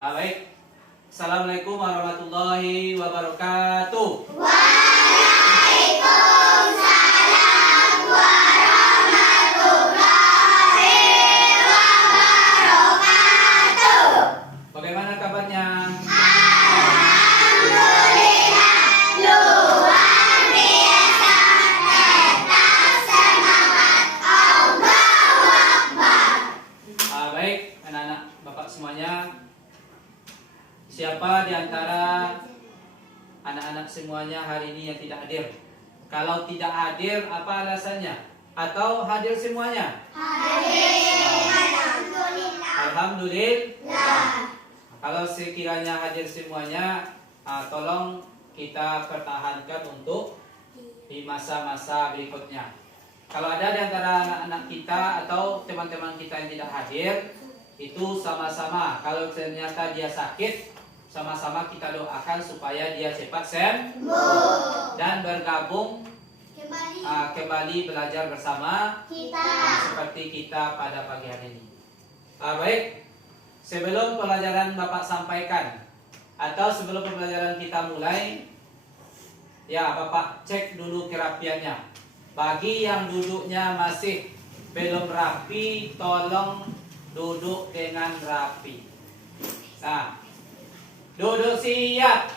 Baik. Assalamualaikum warahmatullahi wabarakatuh. Waalaikumsalam warahmatullahi wabarakatuh. Bagaimana kabarnya? Alhamdulillah, luar biasa, tetap semangat, Allahu Akbar. Baik, anak-anak Bapak semuanya. Siapa di antara anak-anak semuanya hari ini yang tidak hadir? Kalau tidak hadir, apa alasannya? Atau hadir semuanya? Hadir, alhamdulillah. Alhamdulillah. Kalau sekiranya hadir semuanya, tolong kita pertahankan untuk di masa-masa berikutnya. Kalau ada di antara anak-anak kita atau teman-teman kita yang tidak hadir, itu sama-sama. Kalau ternyata dia sakit, sama-sama kita doakan supaya dia cepat sembuh dan bergabung kembali belajar bersama Kita. seperti kita pada pagi hari ini. Baik, sebelum pelajaran Bapak sampaikan atau sebelum pembelajaran kita mulai, ya Bapak cek dulu kerapiannya. Bagi yang duduknya masih belum rapi, tolong duduk dengan rapi. Nah, duduk siap.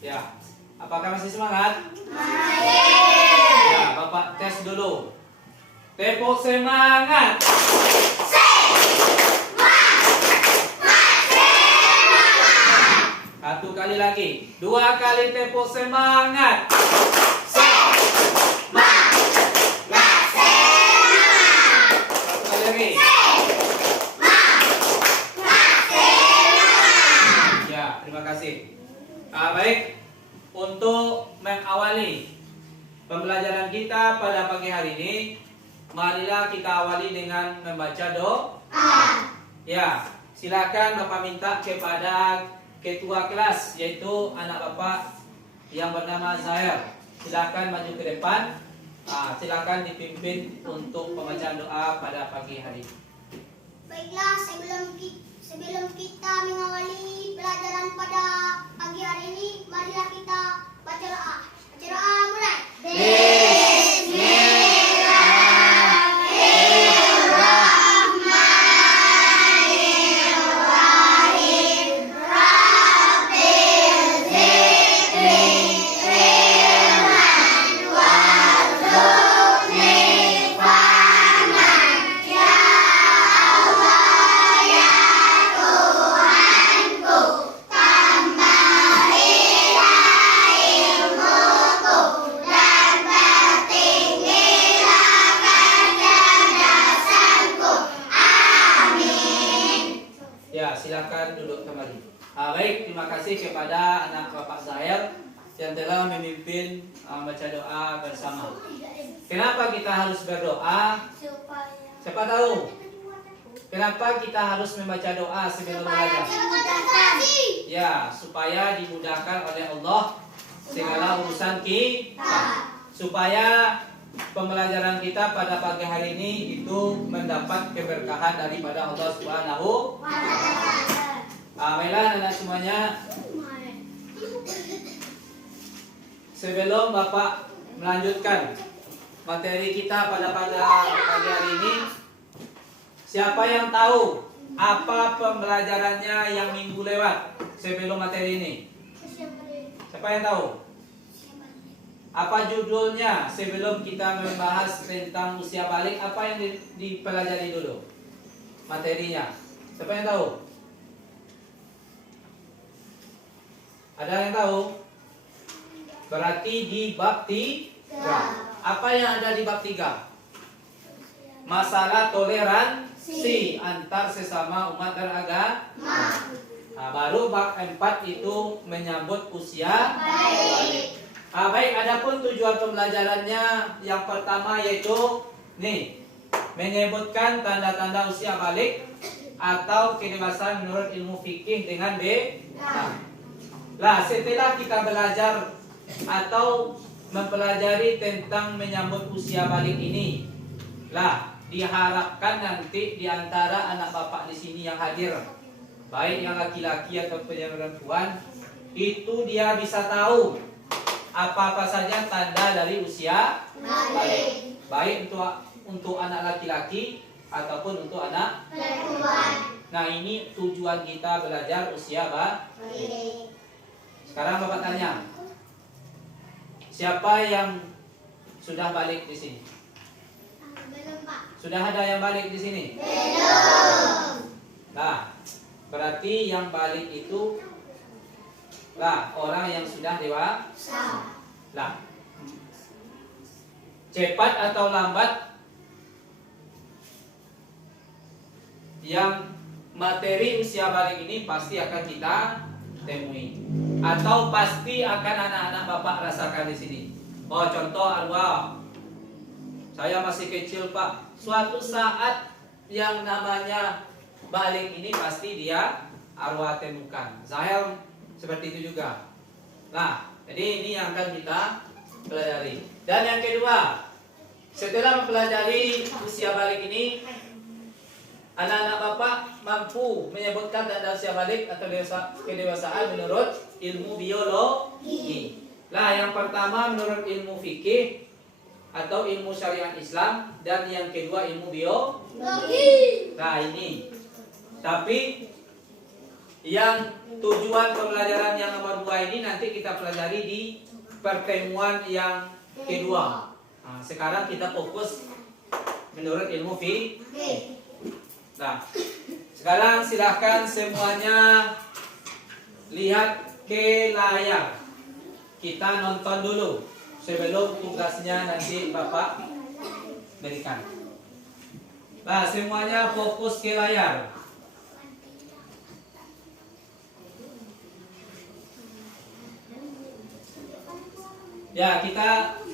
Ya, apakah masih semangat? Masih. Ya, Bapak tes dulu. Tepuk semangat. Satu kali lagi. Dua kali tepuk semangat. Satu kali lagi. Ya, terima kasih. Baik, untuk mengawali pembelajaran kita pada pagi hari ini, marilah kita awali dengan membaca doa. Ya, silakan Bapak minta kepada ketua kelas, yaitu anak Bapak yang bernama Zahir. Silakan maju ke depan. Silakan dipimpin untuk pembacaan doa pada pagi hari ini. Baiklah, sebelum kita mengawali pelajaran pada pagi hari ini, marilah kita baca doa. Baca doa mulai. Bismillahirrahmanirrahim. Rabbil zikri ilman warzuqni fahman. Ya Allah, ya Tuhanku, tambahilah ilmuku dan pertinggilah kecerdasanku. Amin. Ya, silakan duduk kembali. Baik, terima kasih kepada anak Bapak Zahir yang telah memimpin baca doa bersama. Kenapa kita harus berdoa? Siapa tahu? Kenapa kita harus membaca doa sebelum belajar? Ya, supaya dimudahkan oleh Allah segala urusan kita. Supaya pembelajaran kita pada pagi hari ini itu mendapat keberkahan daripada Allah Subhanahu. Baiklah anak semuanya, sebelum Bapak melanjutkan materi kita pada pagi hari ini, siapa yang tahu apa pembelajarannya yang minggu lewat sebelum materi ini? Siapa yang tahu? Apa judulnya sebelum kita membahas tentang usia balik? Apa yang dipelajari dulu? Materinya. Siapa yang tahu? Ada yang tahu? Berarti di bab 3. Apa yang ada di bab 3? Masalah toleransi antar sesama umat beragama. Baru bab 4 itu menyambut usia balik. Baik, adapun tujuan pembelajarannya yang pertama yaitu menyebutkan tanda-tanda usia balik atau kedewasaan menurut ilmu fikih dengan setelah kita belajar atau mempelajari tentang menyambut usia balik ini, diharapkan nanti di antara anak bapak di sini yang hadir baik yang laki-laki ataupun yang perempuan, itu dia bisa tahu apa-apa saja tanda dari usia balik. Baik untuk anak laki-laki ataupun untuk anak perempuan. Nah, ini tujuan kita belajar usia balik. Sekarang Bapak tanya, siapa yang sudah balik di sini? Belum, Pak. Sudah ada yang balik di sini? Belum. Nah, berarti yang balik itu lah orang yang sudah dewasa. Lah, cepat atau lambat yang materi usia balik ini pasti akan kita temui, atau pasti akan anak-anak Bapak rasakan di sini. Oh, contoh arwah, saya masih kecil Pak, suatu saat yang namanya balik ini pasti dia arwah temukan. Zahel seperti itu juga. Nah, jadi ini yang akan kita pelajari. Dan yang kedua, setelah mempelajari usia balik ini, anak-anak Bapak mampu menyebutkan tanda usia balik atau kedewasaan menurut ilmu biologi. Nah, yang pertama menurut ilmu fikih atau ilmu syariat Islam, dan yang kedua ilmu biologi. Nah, ini. Tapi yang tujuan pembelajaran yang nomor 2 ini nanti kita pelajari di pertemuan yang kedua. Nah, sekarang kita fokus menurut ilmu fikih. Nah, sekarang silahkan semuanya lihat ke layar. Kita nonton dulu sebelum tugasnya nanti Bapak berikan. Nah, semuanya fokus ke layar. Ya,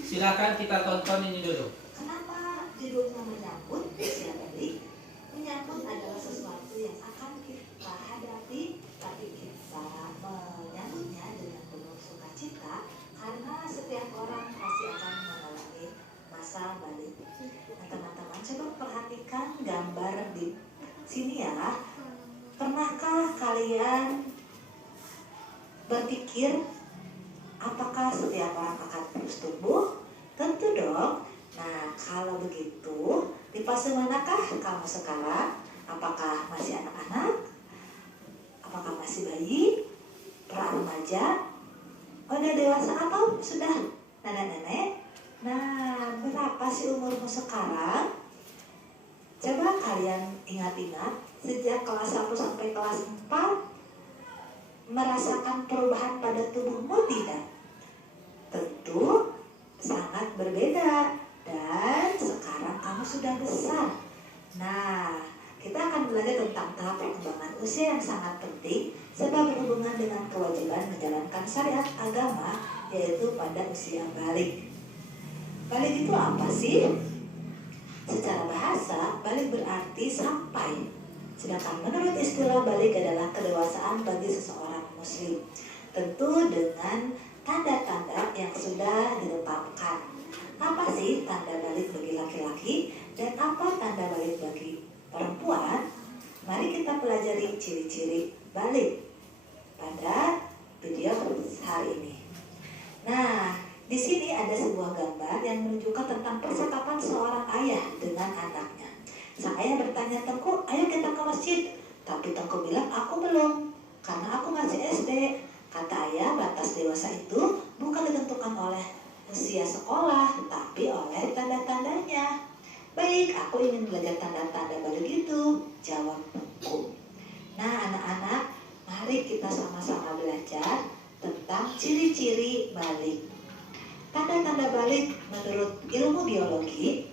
silakan kita tonton ini dulu. Kenapa judulnya menyambut usia balik? Menyambut adalah sesuatu yang akan kita hadapi, tapi kita menyambutnya dengan penuh sukacita karena setiap orang pasti akan mengalami masa balik. Nah, teman-teman, coba perhatikan gambar di sini ya. Pernahkah kalian berpikir apakah setiap orang akan terus tumbuh? Tentu dong. Nah, kalau begitu, di fase manakah kamu sekarang? Apakah masih anak-anak? Apakah masih bayi? Pra-remaja? Udah dewasa atau sudah nenek-nenek? Nah, berapa sih umurmu sekarang? Coba kalian ingat-ingat, sejak kelas 1 sampai kelas 4, merasakan perubahan pada tubuhmu tidak? Tentu sangat berbeda. Dan sekarang kamu sudah besar. Nah, kita akan belajar tentang tahap perkembangan usia yang sangat penting sebab berhubungan dengan kewajiban menjalankan syariat agama, yaitu pada usia balik. Balik itu apa sih? Secara bahasa, balik berarti sampai. Sedangkan menurut istilah balik adalah kedewasaan bagi seseorang muslim. Tentu dengan tanda-tanda yang sudah ditetapkan. Apa sih tanda balik bagi laki-laki dan apa tanda balik bagi perempuan? Mari kita pelajari ciri-ciri balik pada video hari ini. Nah, di sini ada sebuah gambar yang menunjukkan tentang percakapan seorang ayah dengan anaknya. Sang ayah bertanya, "Tengku, ayo kita ke masjid." Tapi Tengku bilang, "Aku belum, karena aku masih SD." Kata ayah, batas dewasa itu bukan ditentukan oleh usia sekolah, tapi oleh tanda-tandanya. "Baik, aku ingin belajar tanda-tanda balik itu," jawab Tengku. Nah, anak-anak, mari kita sama-sama belajar tentang ciri-ciri balik. Tanda-tanda balik menurut ilmu biologi,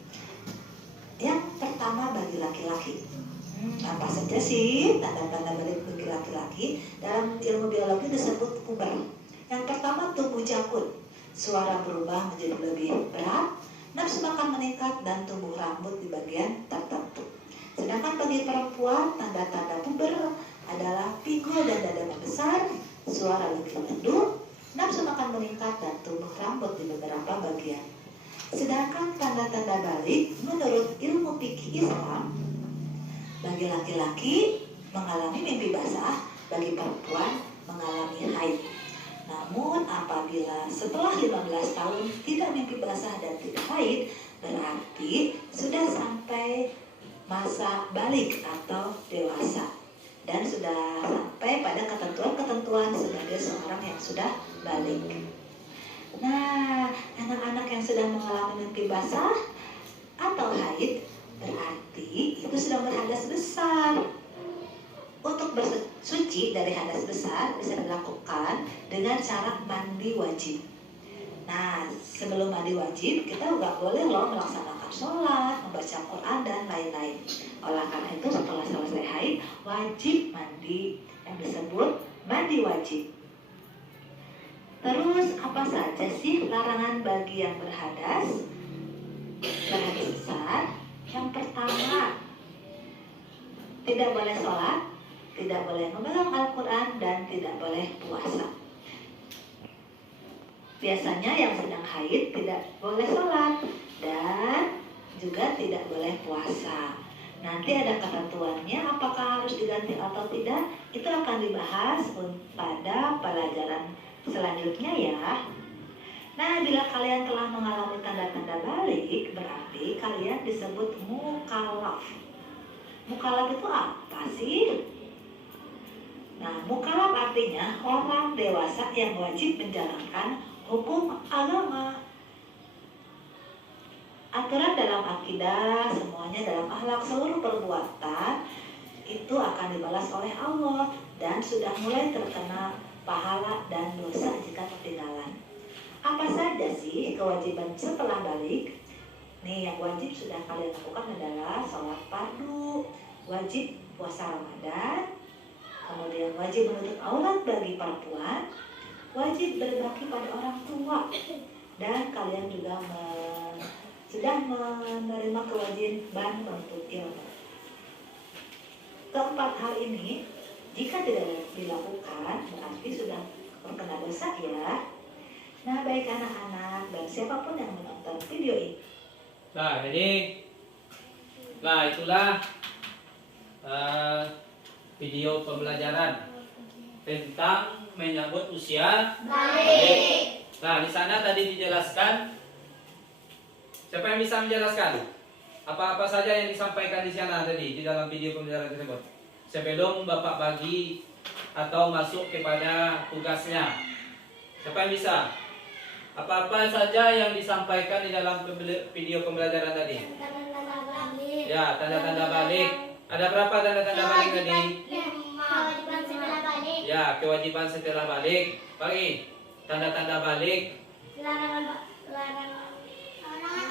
yang pertama bagi laki-laki. Apa saja sih tanda-tanda balik bagi laki-laki? Dalam ilmu biologi disebut puber. Yang pertama, tumbuh jakun. Suara berubah menjadi lebih berat, nafsu makan meningkat, dan tumbuh rambut di bagian tertentu. Sedangkan bagi perempuan, tanda-tanda puber adalah pinggul dan dada membesar, suara lebih merdu, nafsu makan meningkat, dan tumbuh rambut di beberapa bagian. Sedangkan tanda-tanda balik menurut ilmu fikih Islam, bagi laki-laki mengalami mimpi basah apabila setelah 15 tahun tidak mimpi basah dan tidak haid, berarti sudah sampai masa balik atau dewasa dan sudah sampai pada ketentuan-ketentuan sebagai seorang yang sudah balik. Nah, anak-anak yang sudah mengalami mimpi basah atau haid berarti itu sudah berhadas besar. Untuk bersuci dari hadas besar bisa dilakukan dengan cara mandi wajib. Nah, sebelum mandi wajib kita nggak boleh loh melaksanakan sholat, membaca Quran dan lain-lain. Oleh karena itu setelah selesai haid wajib mandi yang disebut mandi wajib. Terus apa saja sih larangan bagi yang berhadas besar? Yang pertama, tidak boleh sholat, tidak boleh memegang Al-Quran, dan tidak boleh puasa. Biasanya yang sedang haid tidak boleh sholat dan juga tidak boleh puasa. Nanti ada ketentuannya apakah harus diganti atau tidak. Itu akan dibahas pada pelajaran selanjutnya ya. Nah, bila kalian telah mengalami tanda-tanda balik, berarti kalian disebut mukallaf. Mukallaf itu apa sih? Nah, mukallaf artinya orang dewasa yang wajib menjalankan hukum agama. Aturan dalam akidah, semuanya dalam akhlak, seluruh perbuatan itu akan dibalas oleh Allah dan sudah mulai terkena pahala dan dosa jika ketinggalan. Apa saja sih kewajiban setelah balik? Nih, yang wajib sudah kalian lakukan adalah sholat fardu, wajib puasa Ramadan, kemudian wajib menutup aurat bagi perempuan, wajib berbakti pada orang tua, dan kalian juga sudah menerima kewajiban menuntut ilmu. Keempat hal ini jika tidak dilakukan berarti sudah terkena dosa ya. Nah, baik anak-anak dan siapapun yang menonton video ini. Nah, itulah video pembelajaran tentang menyambut usia balik. Nah, di sana tadi dijelaskan. Siapa yang bisa menjelaskan? Apa-apa saja yang disampaikan di sana tadi di dalam video pembelajaran tersebut? Sebelum Bapak bagi atau masuk kepada tugasnya. Siapa yang bisa? Apa-apa saja yang disampaikan di dalam video pembelajaran tadi? Tanda-tanda balik. Ya, tanda-tanda balik. Ada berapa tanda-tanda balik tadi? 5. Kewajiban setelah balik. Ya, kewajiban setelah balik. Bagi tanda-tanda balik. Larangan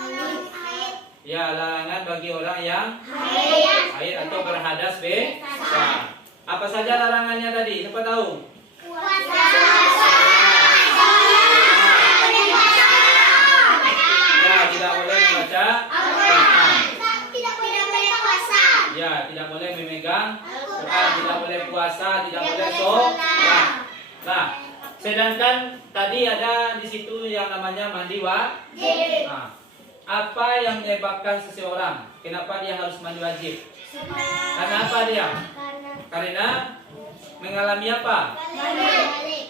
orang haid. Ya, larangan bagi orang yang haid atau berhadas besar. Apa saja larangannya tadi? Siapa tahu? Puasa. Ya, tidak boleh membaca Al-Quran. Tidak boleh puasa. Ya, tidak boleh memegang Quran, tidak boleh puasa, tidak boleh sholat. Nah, sedangkan tadi ada di situ yang namanya mandi wajib. Nah, apa yang menyebabkan seseorang? Kenapa dia harus mandi wajib? Karena apa dia? Karena mengalami apa?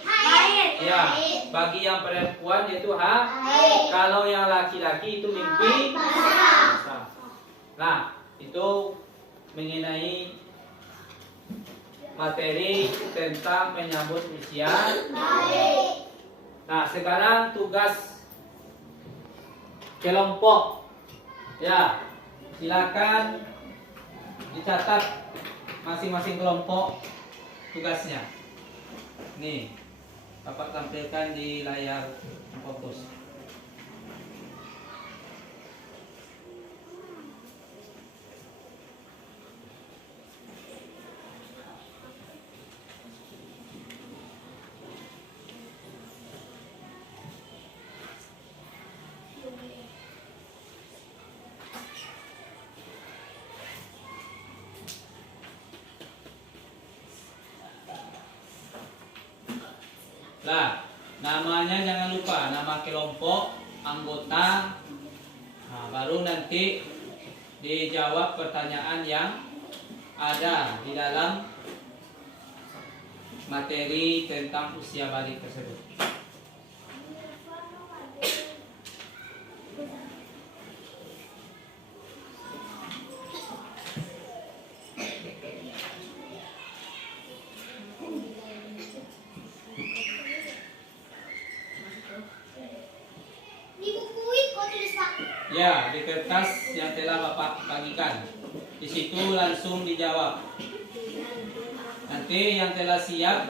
Haid. Ya, bagi yang perempuan yaitu haid. Kalau yang laki-laki itu mimpi basah. Nah, itu mengenai materi tentang menyambut usia balik. Nah, sekarang tugas kelompok. Ya, silakan dicatat masing-masing kelompok tugasnya. Nih, Bapak tampilkan di layar fokus. Nah, namanya jangan lupa, nama kelompok, anggota. Nah, baru nanti dijawab pertanyaan yang ada di dalam materi tentang usia balik tersebut. Ya, di kertas yang telah Bapak bagikan. Di situ langsung dijawab. Nanti yang telah siap,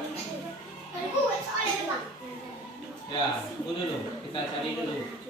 ya, tunggu dulu. Kita cari dulu.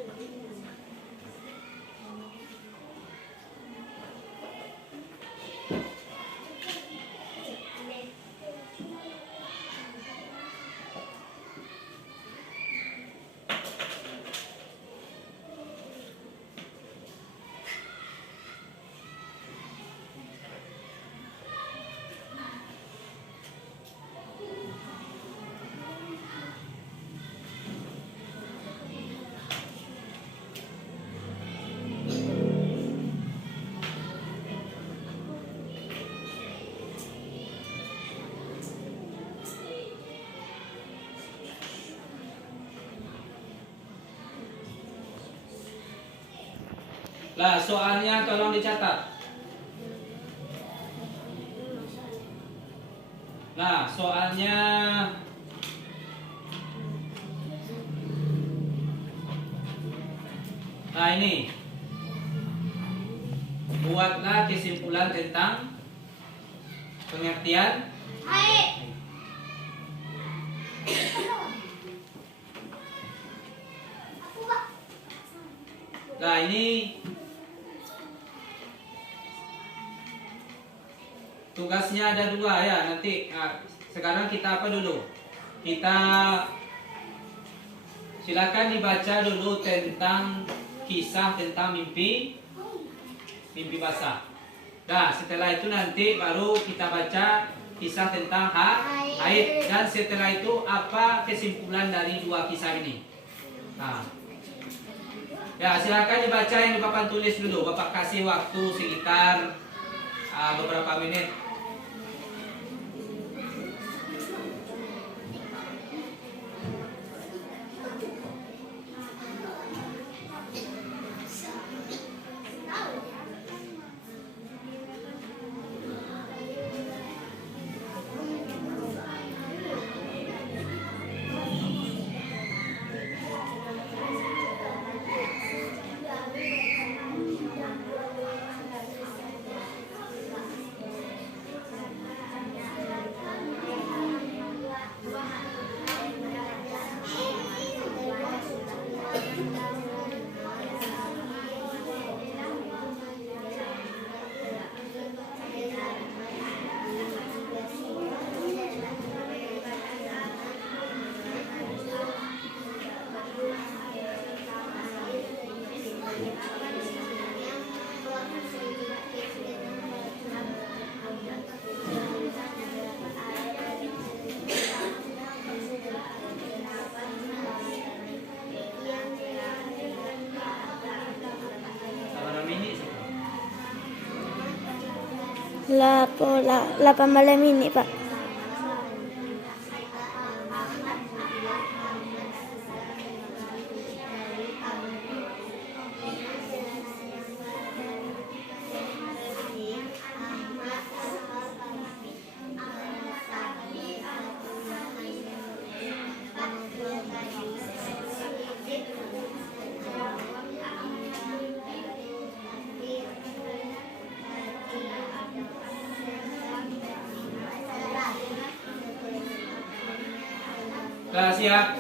Lah, soalnya tolong dicatat. Nah, soalnya nah ini. Buatlah kesimpulan tentang pengertian Nah, ini tugasnya ada dua ya. Nanti sekarang kita apa dulu? Kita silakan dibaca dulu tentang kisah tentang mimpi basah. Nah, setelah itu nanti baru kita baca kisah tentang haid, dan setelah itu apa kesimpulan dari dua kisah ini. Nah, ya silakan dibaca yang Bapak tulis dulu. Bapak kasih waktu sekitar beberapa menit. La 8 menit, Pak. Nah, siap.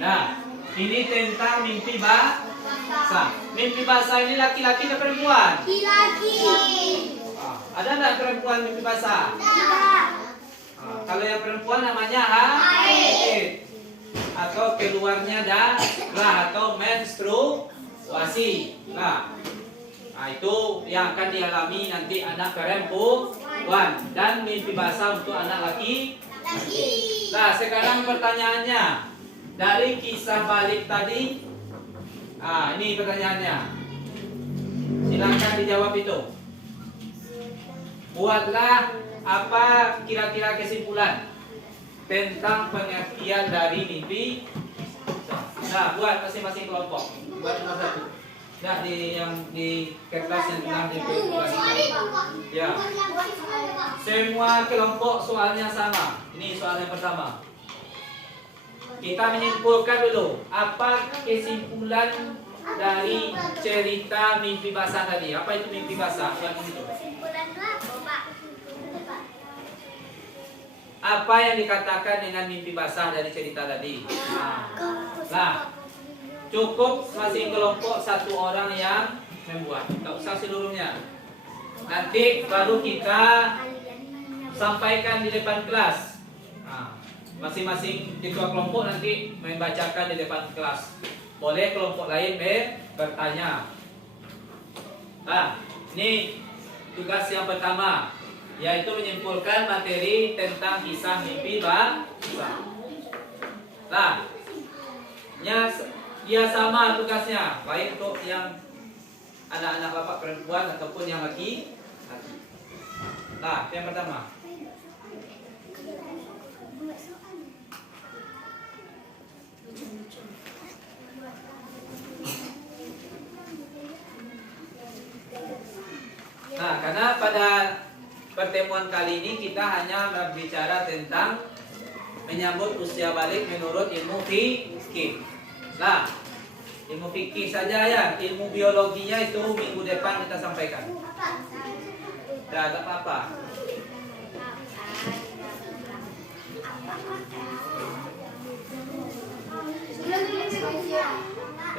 Nah, ini tentang mimpi basah. Mimpi basah ini laki-laki atau perempuan? Laki-laki. Ada nggak perempuan mimpi basah? Kalau yang perempuan namanya haid, atau keluarnya darah atau menstruasi. Nah, itu yang akan dialami nanti anak perempuan, dan mimpi basah untuk anak laki. Nah, sekarang pertanyaannya, dari kisah balik tadi, ini pertanyaannya. Silakan dijawab itu. Buatlah apa kira-kira kesimpulan tentang pengertian dari mimpi. Nah, buat masing-masing kelompok. Buat nomor 1. Nah, di kertas yang telah dibuat. Ya. Semua kelompok soalnya sama. Ini soal yang pertama. kita menyimpulkan dulu apa kesimpulan dari cerita mimpi basah tadi. Apa itu mimpi basah? Yang itu. Kesimpulan itu apa, Pak? Apa yang dikatakan dengan mimpi basah dari cerita tadi? Nah, cukup masing kelompok satu orang yang membuat. Tak usah seluruhnya. Nanti baru kita sampaikan di depan kelas. Masing-masing ketua kelompok nanti membacakan di depan kelas. Boleh kelompok lain bertanya. Ini tugas yang pertama, yaitu menyimpulkan materi tentang kisah mimpi basah. Nah, dia sama tugasnya, baik untuk yang anak-anak bapak perempuan ataupun yang laki. Nah, yang pertama. Nah, karena pada pertemuan kali ini kita hanya berbicara tentang menyambut usia balik menurut ilmu fikih. Nah, ilmu fikih saja ya, ilmu biologinya itu minggu depan kita sampaikan. Tidak ada apa-apa.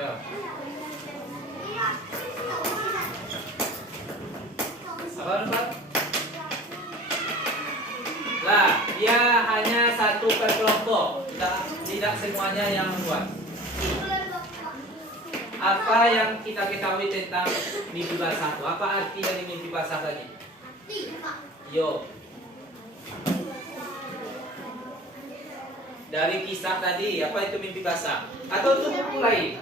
Ya. Apa Pak? Nah, dia hanya satu per kelompok, tidak semuanya yang membuat. Apa yang kita ketahui tentang mimpi basah itu? Apa arti dari mimpi basah tadi? Yo. Dari kisah tadi, apa itu mimpi basah? Atau itu buku lain?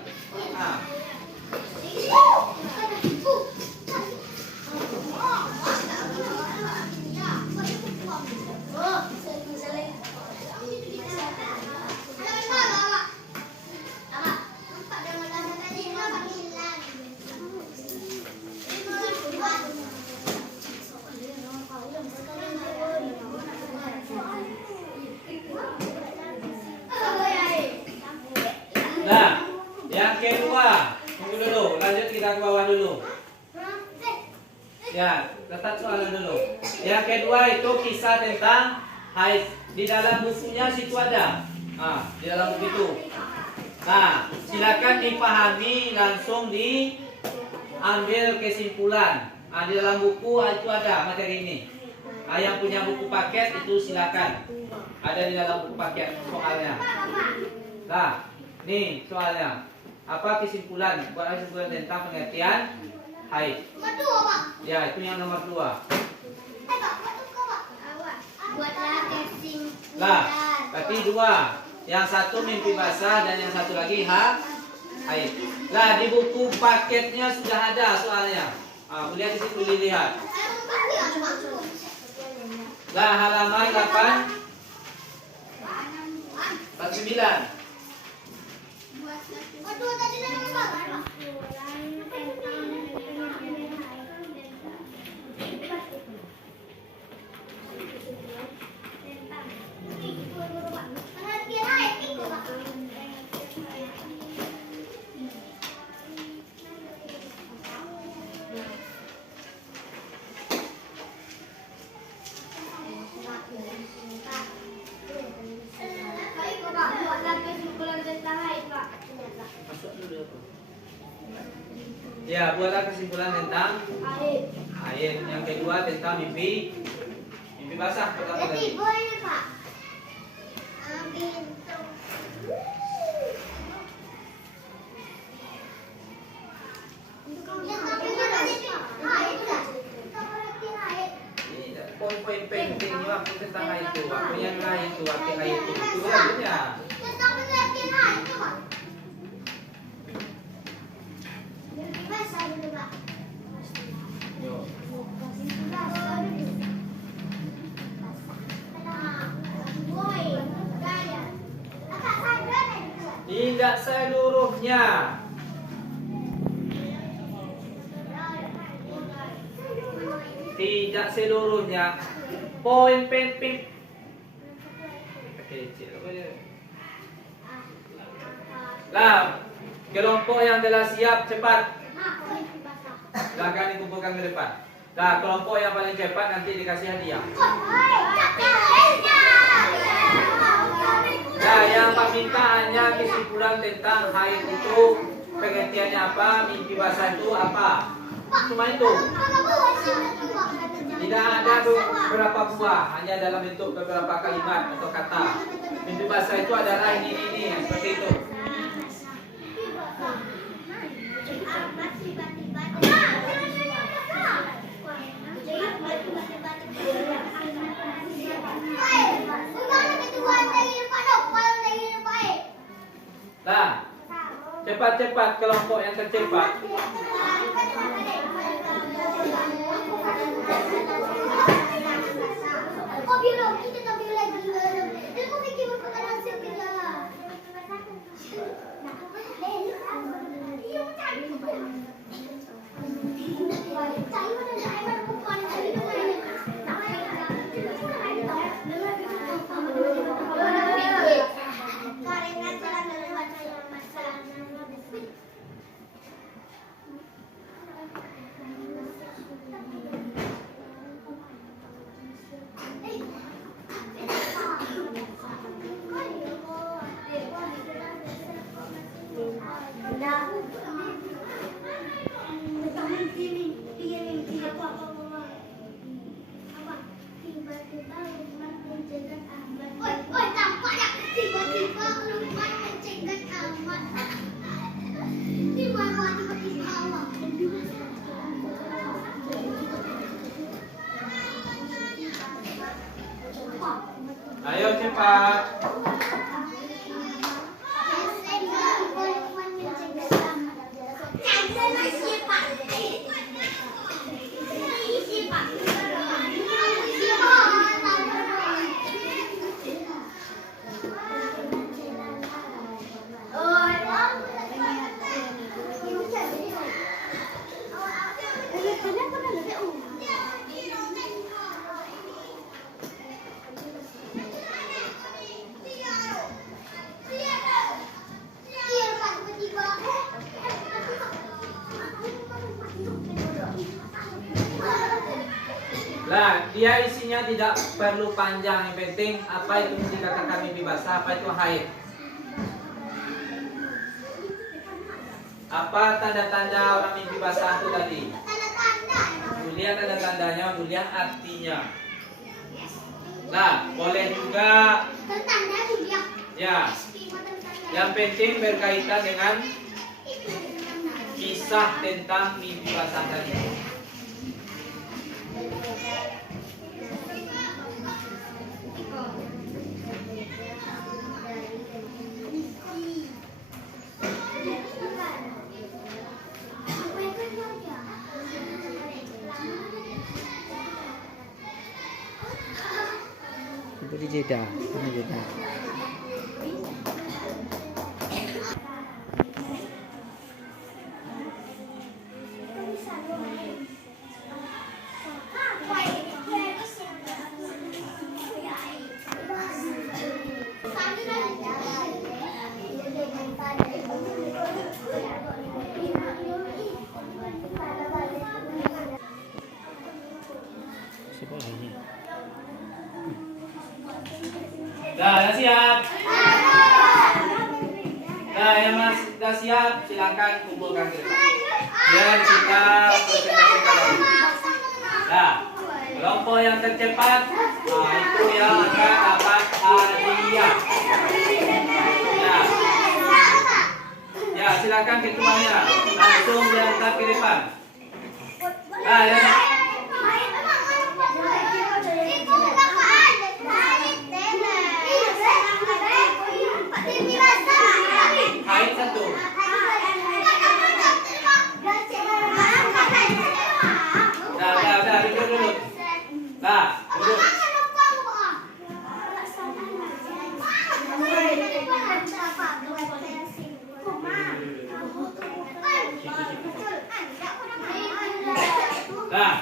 Nah, yang kedua, tunggu dulu, lanjut kita ke bawah dulu. Ya, letak soalnya dulu. Yang kedua itu kisah tentang haid. Di dalam bukunya situ ada. Di dalam buku itu. Nah, silakan dipahami, langsung diambil kesimpulan. Di dalam buku itu ada materi ini. Yang punya buku paket itu silakan. Ada di dalam buku paket soalnya. Nah, nih soalnya. Apa kesimpulan? Buat kesimpulan tentang pengertian haid. Ya, itu yang nomor 2. Buatlah kesimpulan. Lah, berarti 2. Yang satu mimpi basah dan yang satu lagi haid. Lah, di buku paketnya sudah ada soalnya. Lihat di situ dilihat. Lah, halaman 89. Ya, buatlah kesimpulan tentang haid. Yang kedua tentang mimpi basah pertama tadi. Boleh, Pak. Poin-poin penting waktu tentang haid itu, waktu yang lain itu, waktu haid itu, itu aja. Tidak seluruhnya. Tidak seluruhnya. Poin penting. Kecil apa dia? Lah, kelompok yang telah siap cepat. Silakan dikumpulkan ke depan. Nah, kelompok yang paling cepat nanti dikasih hadiah. Nah, yang Pak minta hanya kesimpulan tentang haid itu pengertiannya apa, mimpi basah itu apa. Cuma itu. Tidak ada beberapa buah, hanya dalam bentuk beberapa kalimat atau kata. Mimpi basah itu adalah ini seperti itu. Nah, cepat-cepat kelompok yang tercepat. Ayo cepat. Lah, dia isinya tidak perlu panjang, yang penting apa itu dikatakan mimpi basah, apa itu haid. Apa tanda-tanda orang mimpi basah itu tadi? Mulia tanda-tandanya, mulia artinya. Nah, boleh juga ya. Yang penting berkaitan dengan kisah tentang mimpi basah tadi. Beri jeda, beri jeda. Dah siap. Nah, yang masih sudah siap, silakan kumpulkan diri. Biar kita presentasikan lagi. Nah, kelompok yang tercepat, itu yang akan dapat hadiah. Ya, silakan ketuanya langsung diantar ke depan. Nah, ya. Haid satu. Dah, duduk. Nah, duduk. Nah,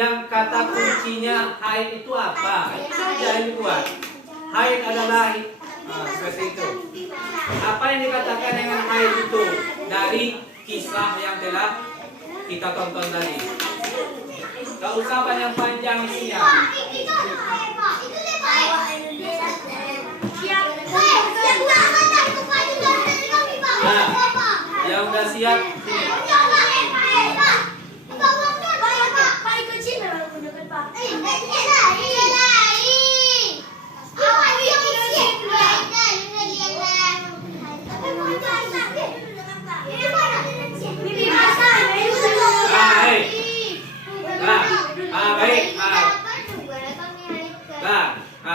yang kata kuncinya haid itu apa? Itu saja yang dibuat. Haid adalah seperti itu. Apa yang dikatakan dengan haid itu? Dari kisah yang telah kita tonton tadi. Gak usah panjang-panjang isinya. Nah, yang udah siap sini.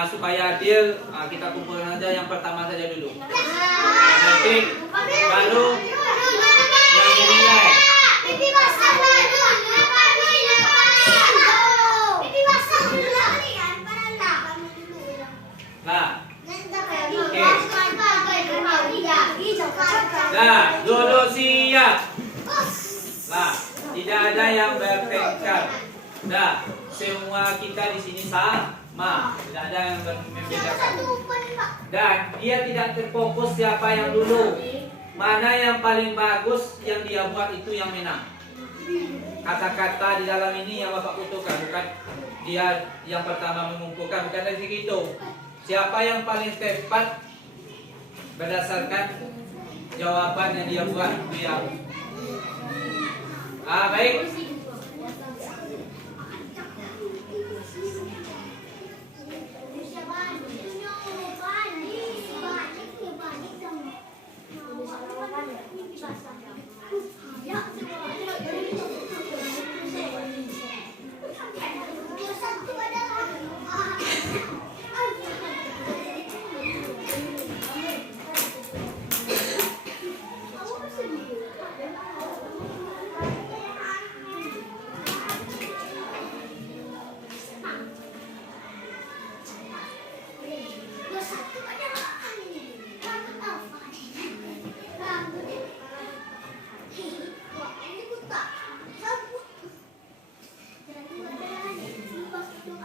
Supaya adil, kita kumpulkan aja yang pertama saja dulu. Nanti baru yang dinilai. Nah, nah, duduk siap. Nah, tidak ada yang bertengkar. Nah, semua kita di sini sama, tidak ada yang membedakan. Dan dia tidak terfokus siapa yang dulu. Mana yang paling bagus yang dia buat itu yang menang. Kata-kata di dalam ini yang Bapak butuhkan, bukan dia yang pertama mengumpulkan, bukan dari situ. Siapa yang paling tepat berdasarkan jawaban yang dia buat dia. Baik.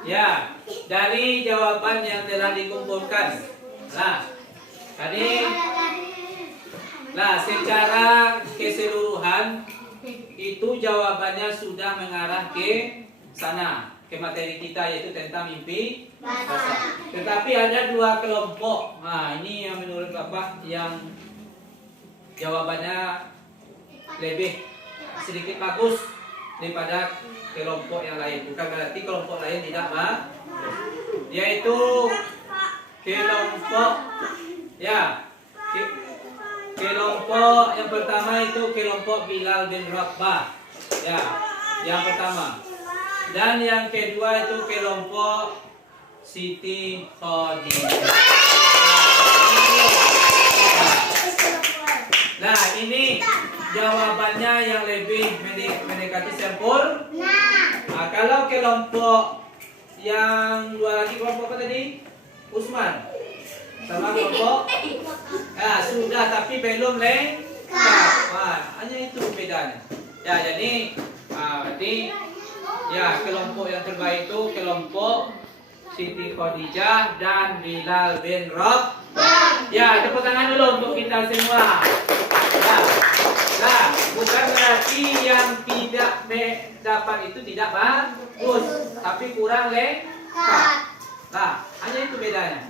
Ya, dari jawaban yang telah dikumpulkan. Nah, tadi, secara keseluruhan itu jawabannya sudah mengarah ke sana, ke materi kita yaitu tentang mimpi basah. Tetapi ada dua kelompok. Nah, ini yang menurut Bapak yang jawabannya lebih sedikit bagus daripada kelompok yang lain. Bukan berarti kelompok lain tidak bagus, yaitu kelompok kelompok yang pertama itu kelompok Bilal bin Rabah, yang pertama. Dan yang kedua itu kelompok Siti Khadijah. Nah, ini jawabannya yang lebih mendekati sempurna. Nah, kalau kelompok yang dua lagi, kelompok apa tadi? Usman sama kelompok sudah tapi belum lengkap. Hanya itu bedanya. Ya, jadi berarti kelompok yang terbaik itu kelompok Siti Khadijah dan Bilal bin Rabah. Ya, tepuk tangan dulu untuk kita semua. Bukan berarti yang tidak dapat itu tidak bagus, tapi kurang lengkap. Hanya itu bedanya.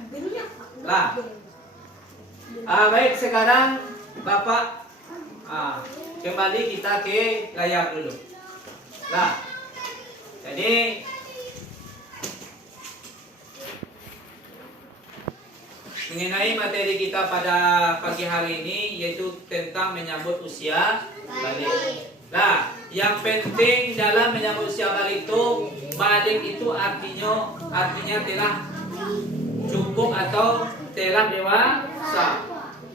Baik, sekarang Bapak kembali kita ke layar dulu. Jadi mengenai materi kita pada pagi hari ini yaitu tentang menyambut usia balik. Yang penting dalam menyambut usia balik itu artinya telah cukup atau telah dewasa.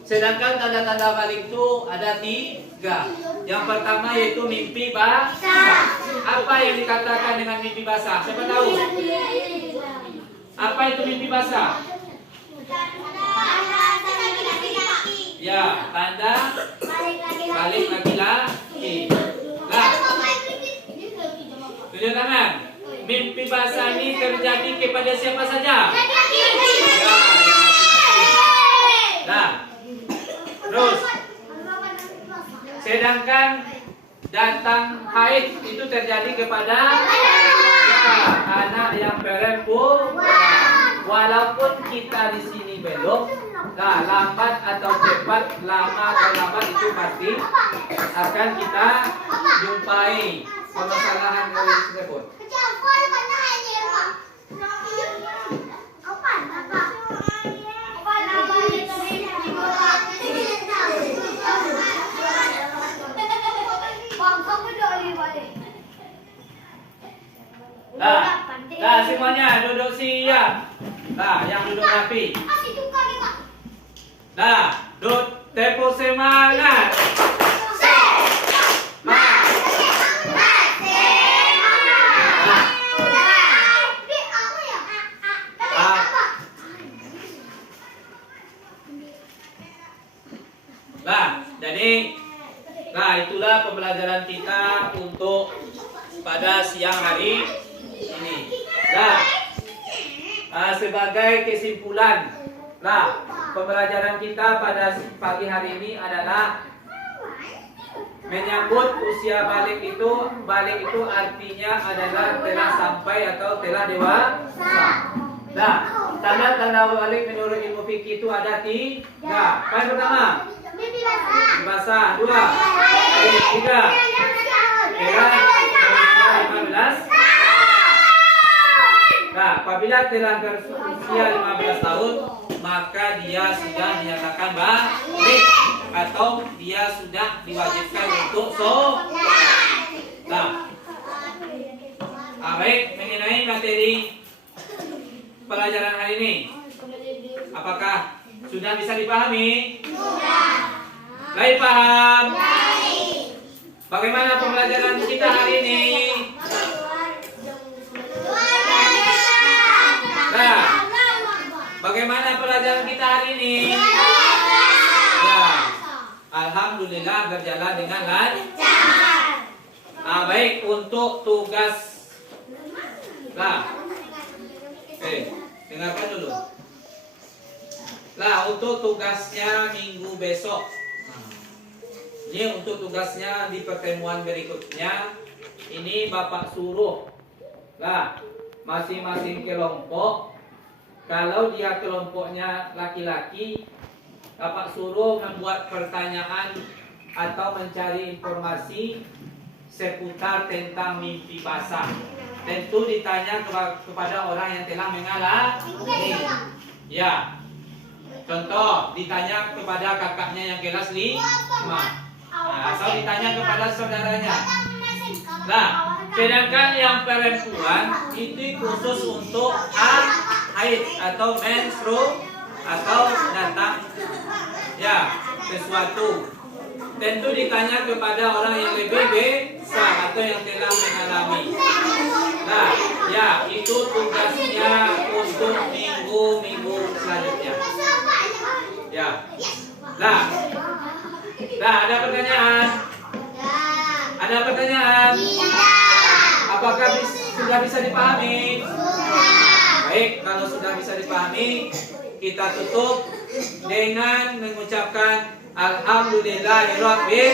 Sedangkan tanda-tanda balik itu ada 3. Yang pertama yaitu mimpi basah. Apa yang dikatakan dengan mimpi basah? Siapa tahu? Apa itu mimpi basah? Ya, tanda balik laki-laki. Tunjuk tangan. mimpi basah ini terjadi kepada siapa saja? Nah, terus sedangkan datang haid itu terjadi kepada anak yang perempuan. Walaupun kita di sini belum, nah lambat atau cepat, lama atau lambat itu pasti akan kita jumpai permasalahan tersebut. Nah, semuanya duduk siap. Nah, yang duduk rapi. Nah, duduk tepuk semangat. Nah, itulah pembelajaran kita untuk pada siang hari ini. Sebagai kesimpulan, pembelajaran kita pada pagi hari ini adalah menyambut usia balik itu artinya adalah telah sampai atau telah dewasa. Nah, tanda-tanda balik menurut ilmu fikih itu ada 3. Poin pertama, basah. 2, 3, telah berusia 15. Nah, apabila telah berusia 15 tahun, maka dia sudah dinyatakan balik atau dia sudah diwajibkan untuk sholat. Nah, baik, mengenai materi pelajaran hari ini, apakah sudah bisa dipahami? Baik, paham? Bagaimana pembelajaran kita hari ini? Nah, bagaimana pelajaran kita hari ini? Ya, alhamdulillah berjalan dengan lancar. Baik, untuk tugas. Dengarkan dulu. Untuk tugasnya minggu besok. Ini untuk tugasnya di pertemuan berikutnya. Ini Bapak suruh masing-masing kelompok. Kalau dia kelompoknya laki-laki, Bapak suruh membuat pertanyaan atau mencari informasi seputar tentang mimpi basah. Tentu ditanya kepada orang yang telah mengalami. Ya. Contoh, ditanya kepada kakaknya yang kelas 5. Atau ditanya kepada saudaranya. Sedangkan yang perempuan itu khusus untuk haid atau menstru atau datang sesuatu. Tentu ditanya kepada orang yang lebih besar atau yang telah mengalami. Itu tugasnya untuk minggu-minggu selanjutnya. Ada pertanyaan? Ada pertanyaan? Apakah sudah bisa dipahami? Baik, kalau sudah bisa dipahami, kita tutup dengan mengucapkan alhamdulillahirabbil alamin.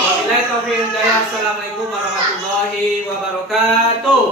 Wabillahi taufiq wal hidayah. Assalamualaikum warahmatullahi wabarakatuh.